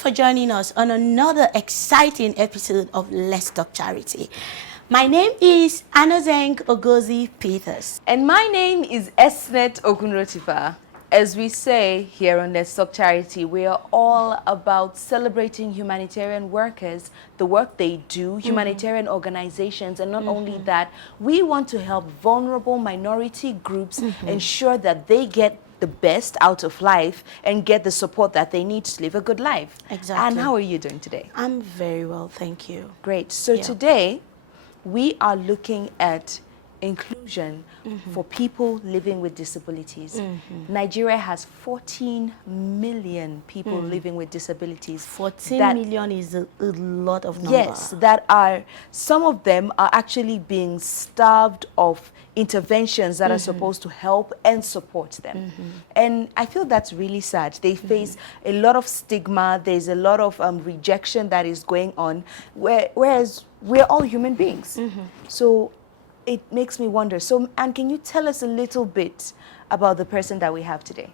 for joining us on another exciting episode of Let's Talk Charity. My name is Anozeng Ogozi Peters. And my name is Esnet Ogunrotifa. As we say here on Let's Talk Charity, we are all about celebrating humanitarian workers, the work they do, humanitarian organizations, and not only that, we want to help vulnerable minority groups ensure that they get the best out of life and get the support that they need to live a good life. Exactly. And how are you doing today? I'm very well, thank you. Great. So today, we are looking at inclusion for people living with disabilities. Nigeria has 14 million people living with disabilities. 14 million is a lot of number. Yes, some of them are actually being starved of interventions that are supposed to help and support them. And I feel that's really sad. They face a lot of stigma, there's a lot of rejection that is going on, whereas we're all human beings. So it makes me wonder. So, Anne, can you tell us a little bit about the person that we have today?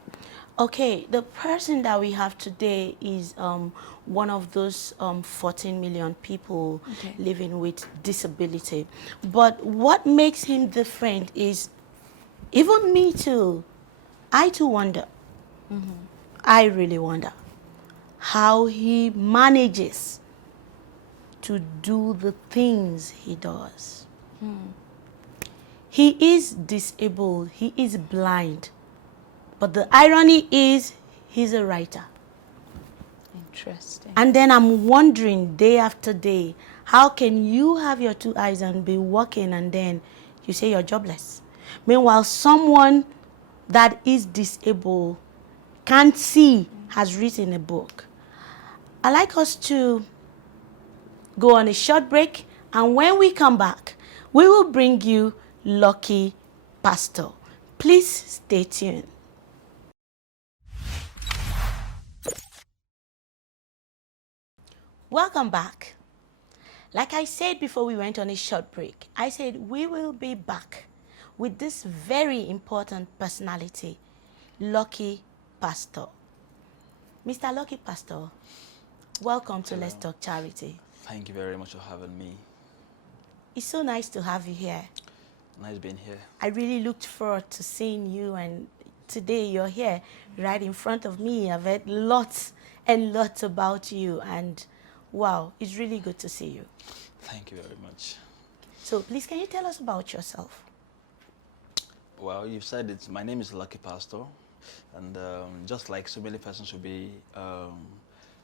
Okay, the person that we have today is one of those 14 million people living with disability. But what makes him different is, even me too, I too wonder. I really wonder how he manages to do the things he does. He is disabled, he is blind, but the irony is he's a writer. Interesting. And then I'm wondering day after day, how can you have your two eyes and be working and then you say you're jobless? Meanwhile, someone that is disabled, can't see, has written a book. I'd like us to go on a short break, and when we come back, we will bring you Lucky Pastor. Please stay tuned. Welcome back. Like I said before we went on a short break, I said we will be back with this very important personality, Lucky Pastor. Mr. Lucky Pastor, welcome to Let's Talk Charity. Thank you very much for having me. It's so nice to have you here. Nice being here. I really looked forward to seeing you, and today you're here right in front of me. I've heard lots and lots about you, and wow, it's really good to see you. Thank you very much. So please, can you tell us about yourself? Well, you've said it. My name is Lucky Pastor, and just like so many persons should be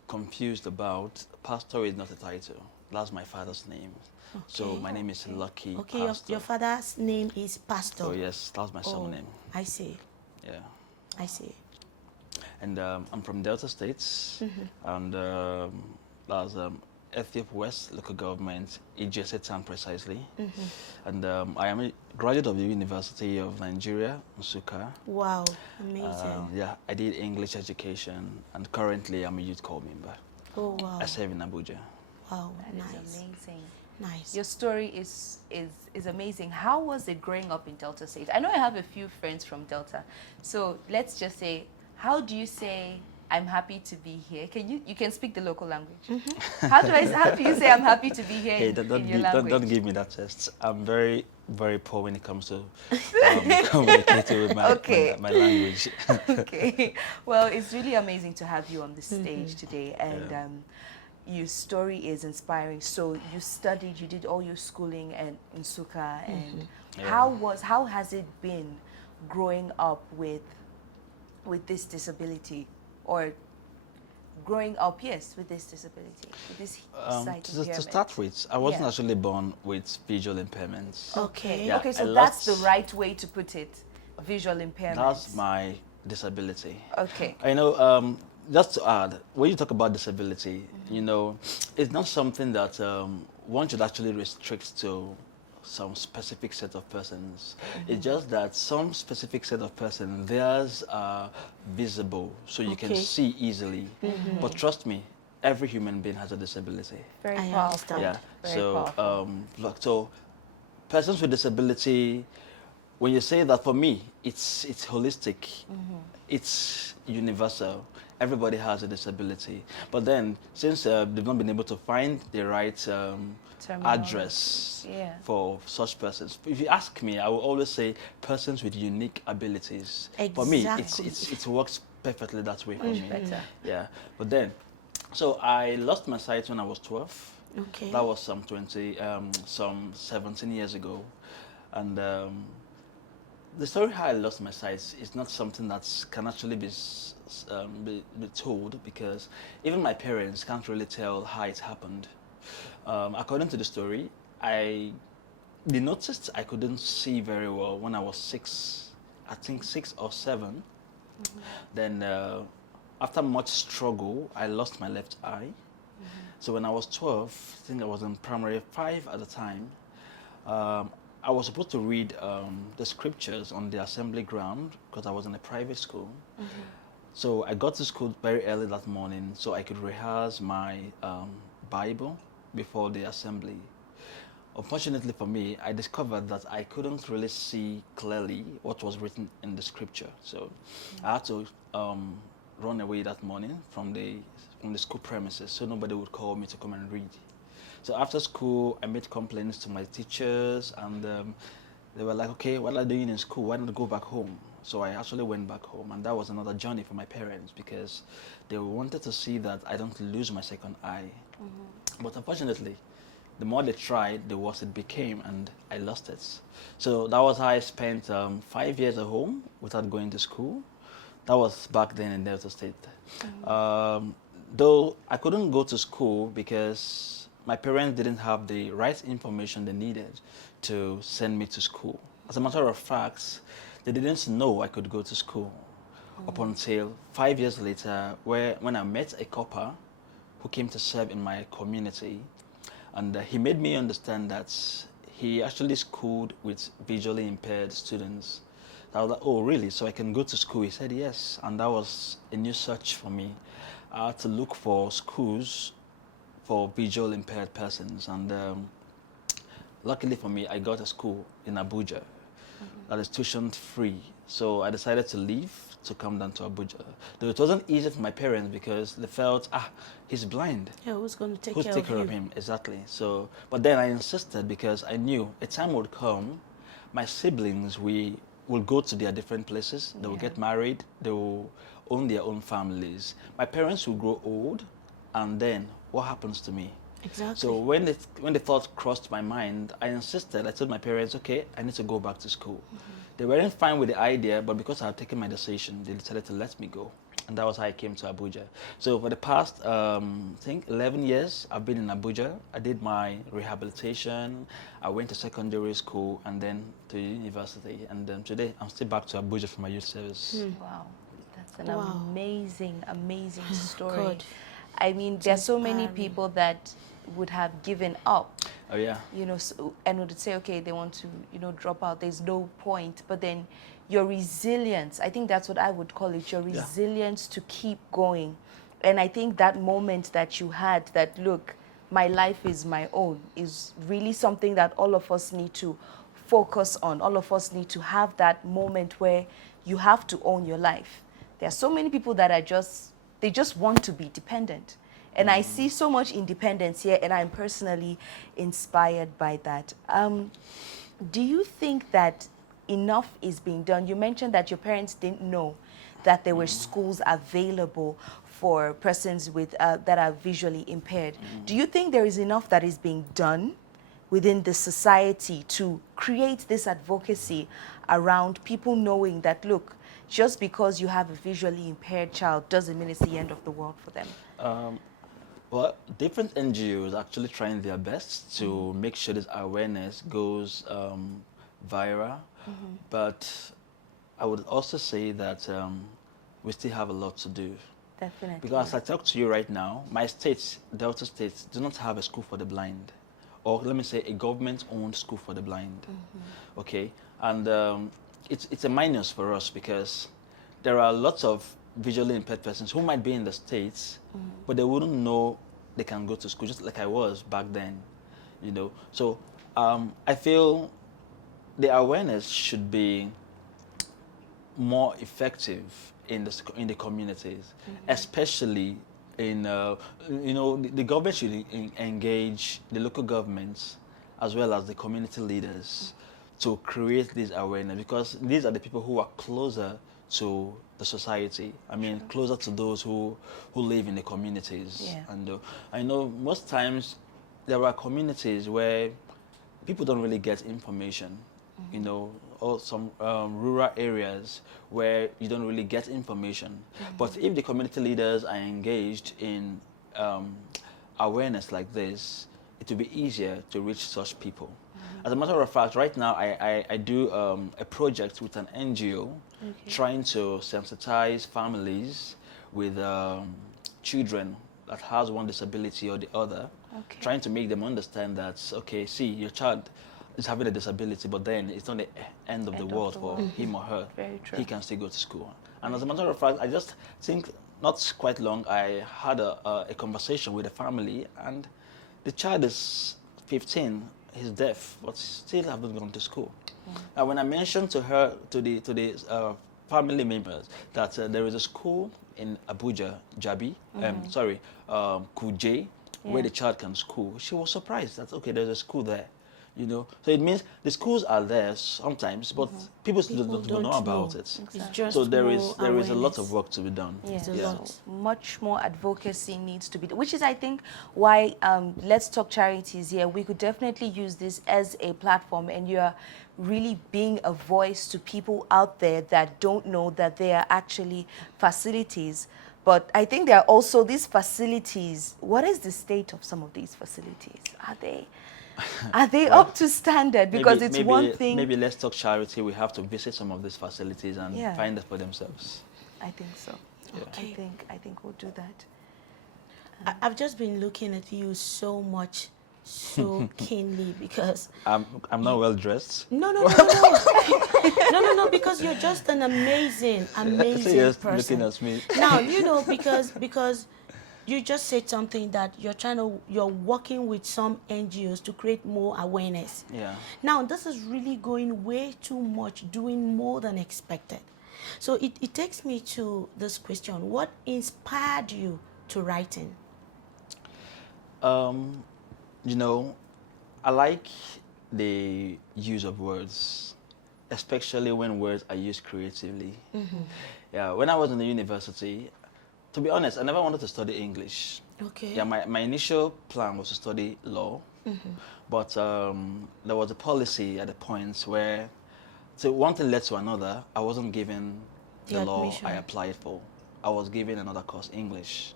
confused about, Pastor is not a title. That's my father's name. Okay. So my name is Lucky Pastor. Okay, your father's name is Pastor. So yes, that's my surname. I see. Yeah. I see. And I'm from Delta States, and that's Ethiopia West Local Government, Ijese Town precisely. And I am a graduate of the University of Nigeria, Nsukka. Wow, amazing. Yeah, I did English education, and currently I'm a youth corps member. Oh, wow. I serve in Abuja. Wow, That nice. is amazing. Nice. Your story is amazing. How was it growing up in Delta State? I know I have a few friends from Delta. So let's just say, how do you say, I'm happy to be here? You can speak the local language. How do you say I'm happy to be here in your language? Don't give me that test. I'm very, very poor when it comes to communicating with my language. Okay. Well, it's really amazing to have you on the stage today. And your story is inspiring. So you studied, you did all your schooling in Nsukka, and how has it been growing up with this disability, or growing up, with this disability, with this sight impairment? To start with, I wasn't actually born with visual impairments. Okay. Yeah, okay, so that's the right way to put it, visual impairment. That's my disability. Okay. I know, just to add, when you talk about disability, you know, it's not something that one should actually restrict to some specific set of persons. It's just that some specific set of persons, theirs are visible, so you can see easily. But trust me, every human being has a disability. Very powerful. Yeah. Very so, powerful. So persons with disability, when you say that, for me, it's holistic, it's universal, everybody has a disability. But then, since they've not been able to find the right address Yeah. for such persons, if you ask me, I will always say persons with unique abilities. For me, Exactly. it works perfectly that way for Much me. better. Yeah. But then, so I lost my sight when I was 12. Okay. That was some 17 years ago, and the story how I lost my sight is not something that can actually be told, because even my parents can't really tell how it happened. According to the story, they noticed I couldn't see very well when I was 6, I think 6 or 7. Then after much struggle, I lost my left eye. So when I was 12, I think I was in primary 5 at the time, um, I was supposed to read the scriptures on the assembly ground because I was in a private school. So I got to school very early that morning so I could rehearse my Bible before the assembly. Unfortunately for me, I discovered that I couldn't really see clearly what was written in the scripture. So I had to run away that morning from the school premises so nobody would call me to come and read. So after school, I made complaints to my teachers, and they were like, okay, what are you doing in school? Why don't you go back home? So I actually went back home, and that was another journey for my parents because they wanted to see that I don't lose my second eye. But unfortunately, the more they tried, the worse it became, and I lost it. So that was how I spent 5 years at home without going to school. That was back then in Delta State. Though I couldn't go to school because my parents didn't have the right information they needed to send me to school. As a matter of fact, they didn't know I could go to school up until 5 years later, when I met a copper who came to serve in my community, and he made me understand that he actually schooled with visually impaired students. I was like, oh, really? So I can go to school? He said yes, and that was a new search for me. I had to look for schools for visual impaired persons, and luckily for me, I got a school in Abuja that is tuition free. So I decided to leave to come down to Abuja. Though it wasn't easy for my parents because they felt, he's blind. Yeah, who's going to take Who's care take of care you? of him? Exactly. So, but then I insisted because I knew a time would come, my siblings, we will go to their different places. They will get married. They will own their own families. My parents will grow old, and then what happens to me? Exactly. So when the thought crossed my mind, I insisted. I told my parents, okay, I need to go back to school. They weren't fine with the idea, but because I had taken my decision, they decided to let me go. And that was how I came to Abuja. So for the past, I think 11 years, I've been in Abuja. I did my rehabilitation. I went to secondary school and then to university. And then today, I'm still back to Abuja for my youth service. Wow, that's an Wow. amazing, amazing story. God. I mean, there are so many inspiring. people that would have given up, Oh, yeah. you know, and would say, okay, they want to, you know, drop out. There's no point. But then your resilience, I think that's what I would call it, your resilience to keep going. And I think that moment that you had that, look, my life is my own, is really something that all of us need to focus on. All of us need to have that moment where you have to own your life. There are so many people that are they just want to be dependent. And I see so much independence here, and I'm personally inspired by that. Do you think that enough is being done? You mentioned that your parents didn't know that there were schools available for persons with that are visually impaired. Do you think there is enough that is being done within the society to create this advocacy around people knowing that, look, just because you have a visually impaired child doesn't mean it's the end of the world for them? Well, different NGOs are actually trying their best to make sure this awareness goes viral. But I would also say that we still have a lot to do. Definitely. Because as I talk to you right now, my state, Delta State, do not have a school for the blind. Or let me say a government-owned school for the blind. Okay? And it's a minus for us because there are lots of visually impaired persons who might be in the States, but they wouldn't know they can go to school, just like I was back then, you know. So I feel the awareness should be more effective in the communities, especially in the government should engage the local governments as well as the community leaders to create this awareness, because these are the people who are closer to the society. I mean, closer to those who live in the communities. Yeah. And I know most times there are communities where people don't really get information, or some rural areas where you don't really get information. But if the community leaders are engaged in awareness like this, it will be easier to reach such people. As a matter of fact, right now I do a project with an NGO trying to sensitize families with children that has one disability or the other, trying to make them understand that, okay, see, your child is having a disability, but then it's not the end of the world for him or her. Very true. He can still go to school. And as a matter of fact, I just think not quite long, I had a conversation with a family, and the child is 15, he's deaf, but still haven't gone to school. And when I mentioned to her, to the family members, that there is a school in Abuja, Jabi, Kuje, where the child can school, she was surprised that, okay, there's a school there. So it means the schools are there sometimes, but people still don't know about it. It's just So there is more a lot awareness. of work to be done. It's a Yeah. lot. So much more advocacy needs to be done, which is, I think, why Let's Talk Charities here. We could definitely use this as a platform, and you are really being a voice to people out there that don't know that there are actually facilities. But I think there are also these facilities. What is the state of some of these facilities? Are they Well, up to standard? Because it's one thing. Maybe Let's Talk Charity, we have to visit some of these facilities and Yeah. find it for themselves. I think so. Yeah. Okay. I think we'll do that. I've just been looking at you so much, so keenly, because I'm not well dressed. no, because you're just an amazing So person. you're looking at me. Now, because you just said something that you're working with some NGOs to create more awareness. Yeah. Now, this is really going way too much, doing more than expected. So it takes me to this question: what inspired you to writing? I like the use of words, especially when words are used creatively. Yeah, when I was in the university, to be honest, I never wanted to study English. Okay. Yeah, my initial plan was to study law, but there was a policy at the point where, so one thing led to another. I wasn't given The the law admission. I applied for. I was given another course, English.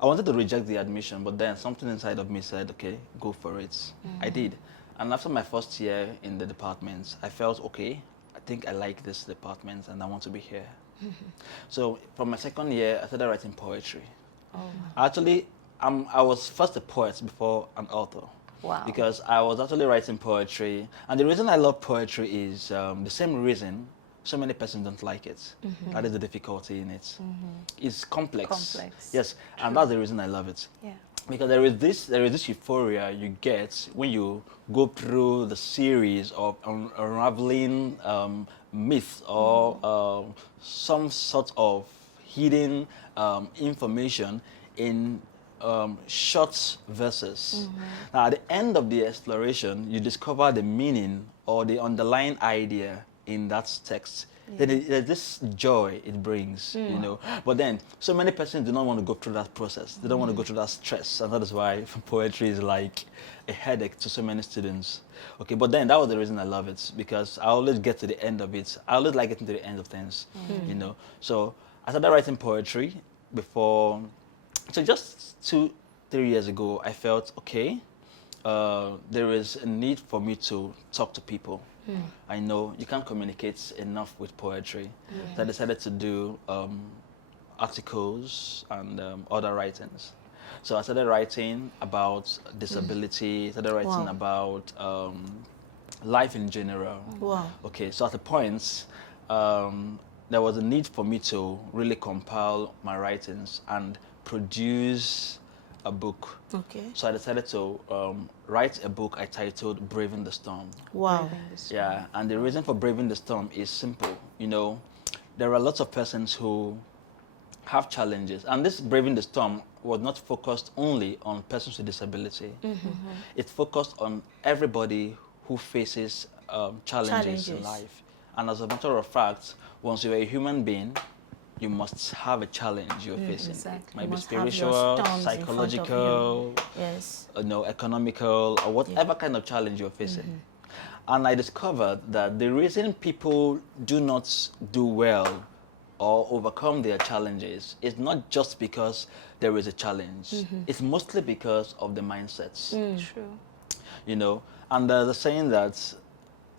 I wanted to reject the admission, but then something inside of me said, okay, go for it. I did. And after my first year in the department, I felt, okay, I think I like this department and I want to be here. So from my second year, I started writing poetry. Actually, I was first a poet before an author. Wow. Because I was actually writing poetry. And the reason I love poetry is the same reason so many persons don't like it. That is the difficulty in it. It's complex. Complex. Yes, and that's the reason I love it. Yeah. Because there is this euphoria you get when you go through the series of unraveling myths or some sort of hidden information in short verses. Now, at the end of the exploration, you discover the meaning or the underlying idea in that text. Then there's this joy it brings, But then, so many persons do not want to go through that process. They don't want to go through that stress, and that is why poetry is like a headache to so many students. Okay, but then that was the reason I love it, because I always get to the end of it. I always like getting to the end of things, So I started writing poetry before. So just 2-3 years ago, I felt, okay, there is a need for me to talk to people. I know you can't communicate enough with poetry. So I decided to do articles and other writings. So I started writing about disability, started writing Wow. about life in general. Wow. Okay, so at the point, there was a need for me to really compile my writings and produce a book. Okay. So I decided to write a book I titled Braving the Storm. Wow. Yeah, and the reason for Braving the Storm is simple. there are lots of persons who have challenges, and this Braving the Storm was not focused only on persons with disability. It focused on everybody who faces challenges in life. And as a matter of fact, once you're a human being, you must have a challenge you're facing. Exactly. It might You be must have your spiritual, storms in front of you. psychological, Yes. economical, or whatever kind of challenge you're facing. And I discovered that the reason people do not do well or overcome their challenges is not just because there is a challenge. It's mostly because of the mindsets. True. You know, and there's a saying that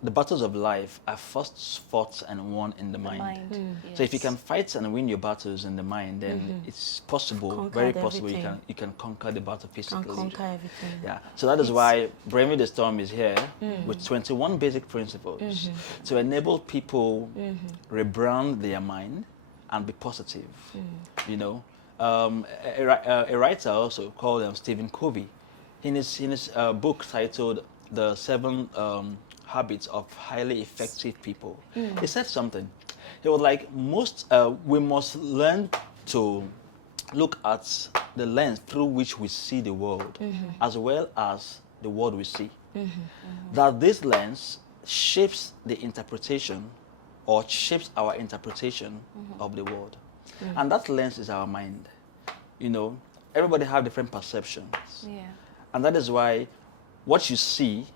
the battles of life are first fought and won in the mind. So if you can fight and win your battles in the mind, then it's possible, Conquered very possible, everything. you can conquer the battle physically. Can conquer everything. Yeah, so that is why Braving the Storm is here with 21 basic principles to enable people rebrand their mind and be positive. You know, a writer also called Stephen Covey, in his book titled "The Seven Habits of Highly Effective People," he said something. He was like, we must learn to look at the lens through which we see the world, as well as the world we see. That this lens shapes the interpretation, or shapes our interpretation of the world. And that lens is our mind. You know, everybody have different perceptions. Yeah. And that is why what you see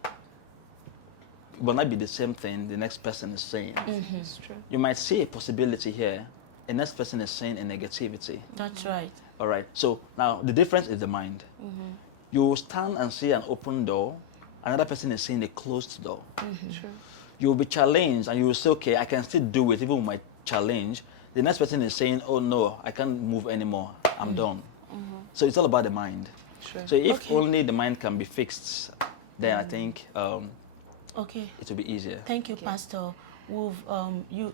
will not be the same thing the next person is saying. It's true. You might see a possibility here, the next person is saying a negativity. That's right. All right. So now the difference is the mind. You will stand and see an open door, another person is seeing a closed door. True. You will be challenged and you will say, okay, I can still do it even with my challenge. The next person is saying, oh no, I can't move anymore, I'm done. So it's all about the mind. True. So if only the mind can be fixed, then I think Okay. it will be easier. Thank you, Pastor.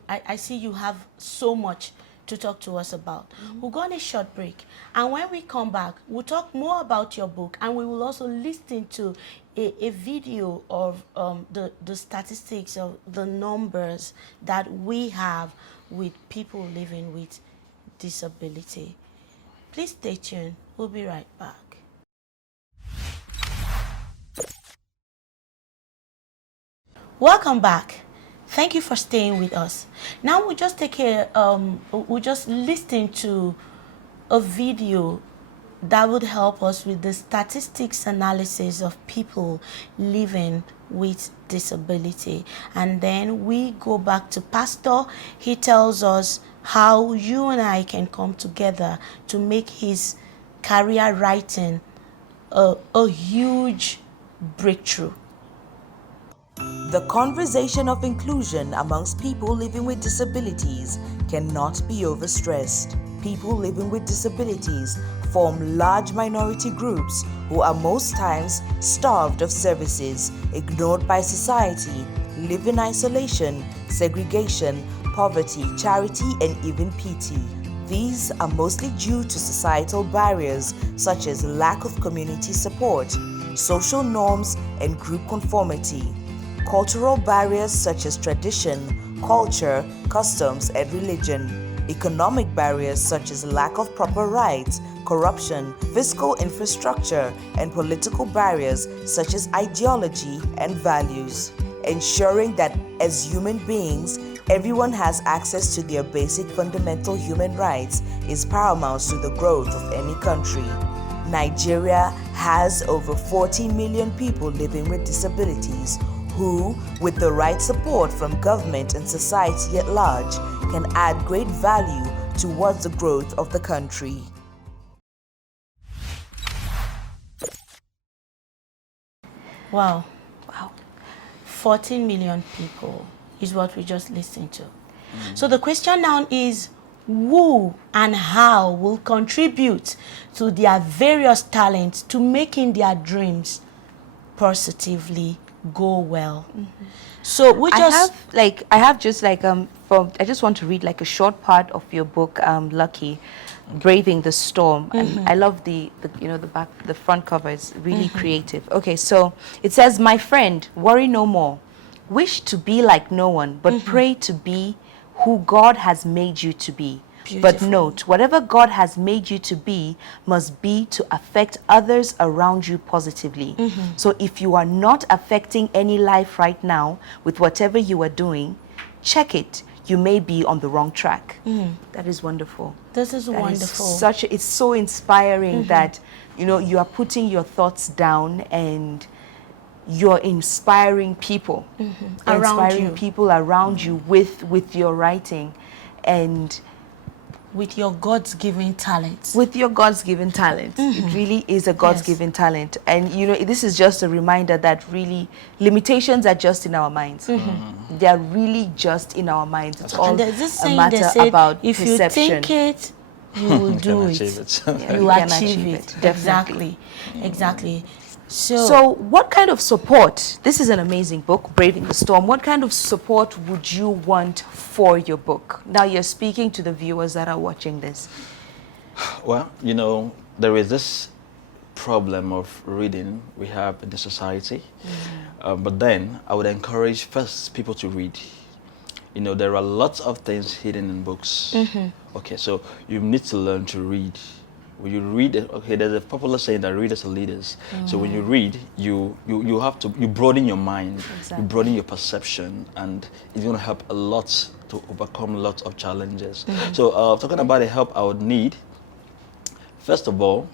I see you have so much to talk to us about. We'll go on a short break, and when we come back, we'll talk more about your book, and we will also listen to a video of the statistics of the numbers that we have with people living with disability. Please stay tuned. We'll be right back. Welcome back. Thank you for staying with us. Now we'll just we'll just listen to a video that would help us with the statistics analysis of people living with disability. And then we go back to Pastor. He tells us how you and I can come together to make his career writing a huge breakthrough. The conversation of inclusion amongst people living with disabilities cannot be overstressed. People living with disabilities form large minority groups who are most times starved of services, ignored by society, live in isolation, segregation, poverty, charity, and even pity. These are mostly due to societal barriers such as lack of community support, social norms, and group conformity. Cultural barriers such as tradition, culture, customs, and religion. Economic barriers such as lack of proper rights, corruption, fiscal infrastructure, and political barriers such as ideology and values. Ensuring that as human beings, everyone has access to their basic fundamental human rights is paramount to the growth of any country. Nigeria has over 40 million people living with disabilities who, with the right support from government and society at large, can add great value towards the growth of the country. Wow. 14 million people is what we just listened to. So the question now is, who and how will contribute to their various talents to making their dreams positively go well? So we just I just want to read like a short part of your book, Lucky, Braving the Storm. And I love the front cover is really creative. Okay, so it says, "My friend, worry no more. Wish to be like no one, but pray to be who God has made you to be. But Beautiful. note, whatever God has made you to be must be to affect others around you positively. So if you are not affecting any life right now with whatever you are doing, check it. You may be on the wrong track. That is wonderful. This is That is wonderful. it's so inspiring that, you know, you are putting your thoughts down and you're inspiring people. You're Around inspiring you. people around you with your writing and With your God's-given talents. with your God's-given talent. It really is a God's-given talent. And, you know, this is just a reminder that really limitations are just in our minds. They are really just in our minds. It's all And there's this a saying they matter say, about if perception. you think it, you will You do can it. achieve it. Yeah, You you can achieve achieve it. it, definitely. Exactly. So what kind of support, this is an amazing book, Braving the Storm, what kind of support would you want for your book? Now you're speaking to the viewers that are watching this. Well, you know, there is this problem of reading we have in the society. But then I would encourage first people to read. You know, there are lots of things hidden in books. Okay, so you need to learn to read. When you read, okay, there's a popular saying that readers are leaders. So when you read, you have to, you broaden your mind, Exactly. you broaden your perception, and it's going to help a lot to overcome lots of challenges. So talking about the help I would need, first of all,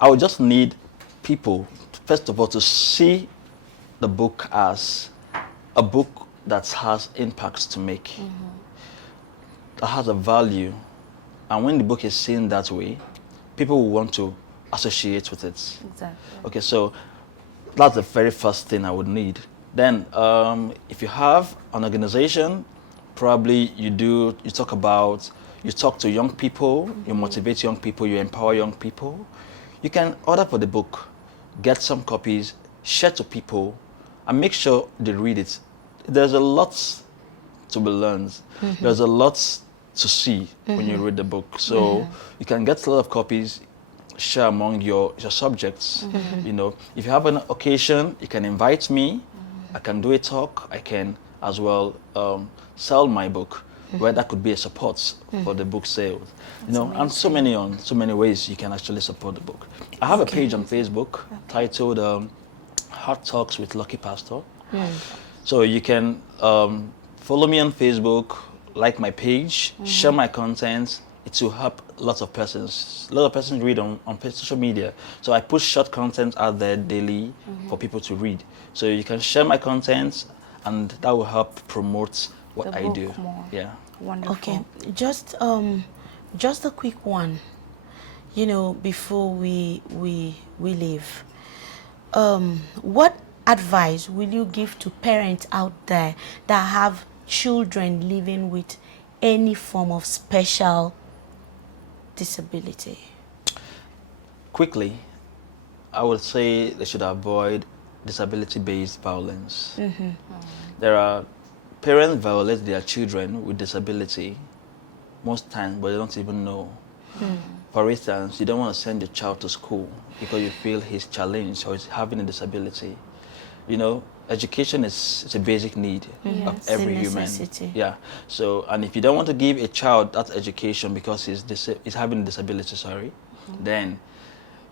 I would just need people, first of all, to see the book as a book that has impacts to make, that has a value. And when the book is seen that way, people will want to associate with it. Exactly. Okay, so that's the very first thing I would need. Then, if you have an organization, probably you talk to young people, you motivate young people, you empower young people. You can order for the book, get some copies, share to people, and make sure they read it. There's a lot to be learned. There's a lot to see when you read the book. So you can get a lot of copies, share among your subjects. You know, if you have an occasion, you can invite me. I can do a talk. I can as well sell my book, where that could be a support for the book sales. You know, and so many ways you can actually support the book. I have a page on Facebook titled Hot Talks with Lucky Pastor. So you can follow me on Facebook, like my page, share my content. It will help lots of persons. A lot of persons read on social media. So I put short content out there daily for people to read. So you can share my content, and that will help promote what The I book do. more. Yeah. Wonderful. Okay, just a quick one, you know, before we leave. What advice will you give to parents out there that have children living with any form of special disability? Quickly, I would say they should avoid disability-based violence. There are parents violate their children with disability most times, but they don't even know. For instance, you don't want to send your child to school because you feel he's challenged or he's having a disability. You know, education is a basic need of It's every a human. necessity. Yeah. So, and if you don't want to give a child that education because he's having a disability, then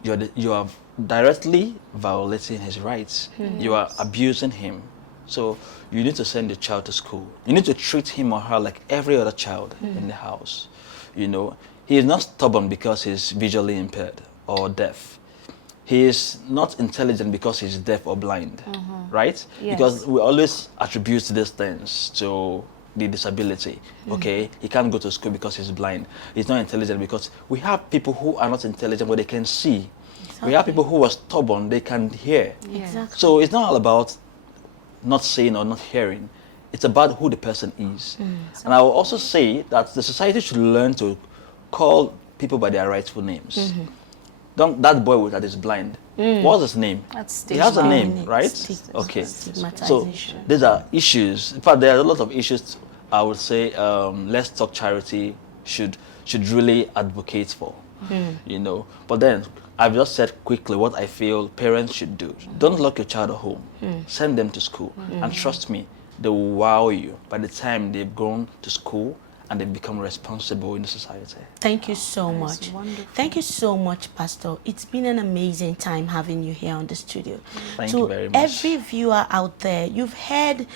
you are directly violating his rights. You are abusing him. So you need to send your child to school. You need to treat him or her like every other child in the house. You know, he is not stubborn because he's visually impaired or deaf. He is not intelligent because he's deaf or blind, right? Yes. Because we always attribute these things to the disability. Okay, he can't go to school because he's blind. He's not intelligent because we have people who are not intelligent but they can see. We have people who are stubborn, they can hear. Exactly. So it's not all about not seeing or not hearing. It's about who the person is. And I will also say that the society should learn to call people by their rightful names. Don't, that boy that is blind, what's his name? That's He has a stigma. name, right? Okay. So Stigmatization. these are issues. In fact, there are a lot of issues I would say Let's Talk Charity should really advocate for. You know, but then I've just said quickly what I feel parents should do. Don't lock your child at home. Send them to school. And trust me, they will wow you by the time they've gone to school and they've become responsible in the society. Thank you so That much. is wonderful. Thank you so much, Pastor. It's been an amazing time having you here on the studio. Thank To you very much. every viewer out there, you've heard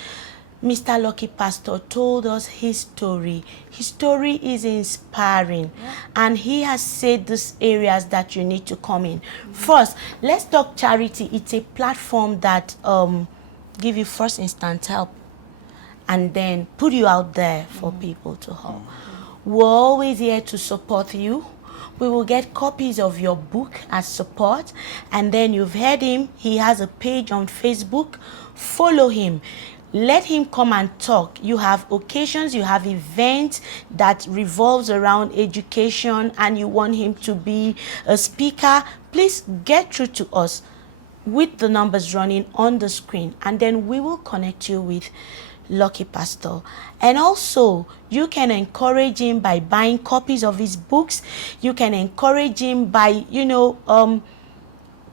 Mr. Lucky Pastor told us his story. His story is inspiring, and he has said these areas that you need to come in. First, Let's Talk Charity. It's a platform that give you first instant help and then put you out there for people to help. We're always here to support you. We will get copies of your book as support. And then you've heard him. He has a page on Facebook. Follow him. Let him come and talk. You have occasions, you have events that revolves around education, and you want him to be a speaker. Please get through to us with the numbers running on the screen, and then we will connect you with Lucky Pastor. And also, you can encourage him by buying copies of his books. You can encourage him by,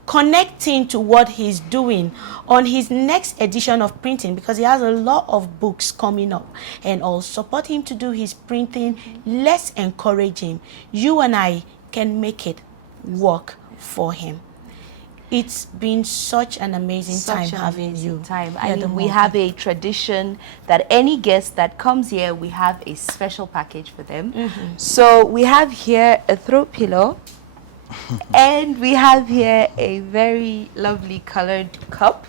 connecting to what he's doing on his next edition of printing, because he has a lot of books coming up, and I'll support him to do his printing. Let's encourage him. You and I can make it work for him. It's been such an amazing time having you. I mean, we have a tradition that any guest that comes here, we have a special package for them. So we have here a throat pillow, and we have here a very lovely colored cup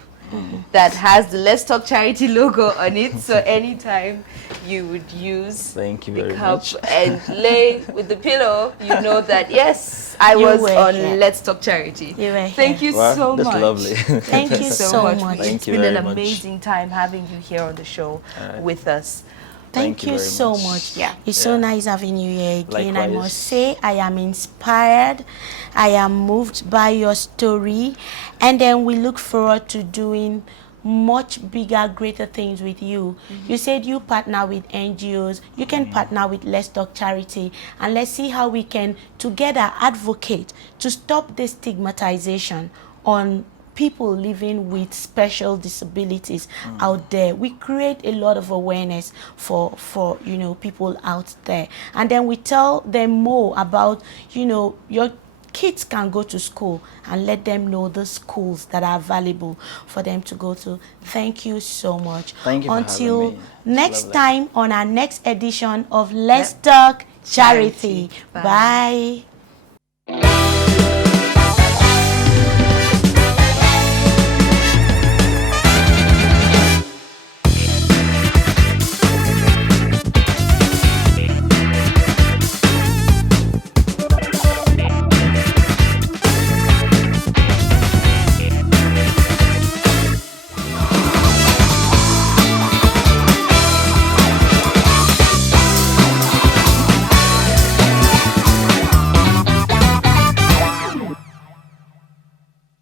that has the Let's Talk Charity logo on it. So anytime you would use Thank you the very cup much. and lay with the pillow, you know that, yes, I You was were on here. Let's Talk Charity. You were Thank here. you Wow, so that's much. lovely. Thank you so much. Thank It's you been an very much. amazing time having you here on the show with us. Thank you very so much. much. Yeah. It's so nice having you here again. I Likewise. must say, I am inspired. I am moved by your story. And then we look forward to doing much bigger, greater things with you. You said you partner with NGOs. You can partner with Let's Talk Charity. And let's see how we can together advocate to stop the stigmatization on people living with special disabilities out there. We create a lot of awareness for people out there, and then we tell them more about your kids can go to school, and let them know the schools that are available for them to go to. Thank you so much. Thank you for Until having me. It's next lovely. time on our next edition of Let's Talk Charity. Bye. Bye.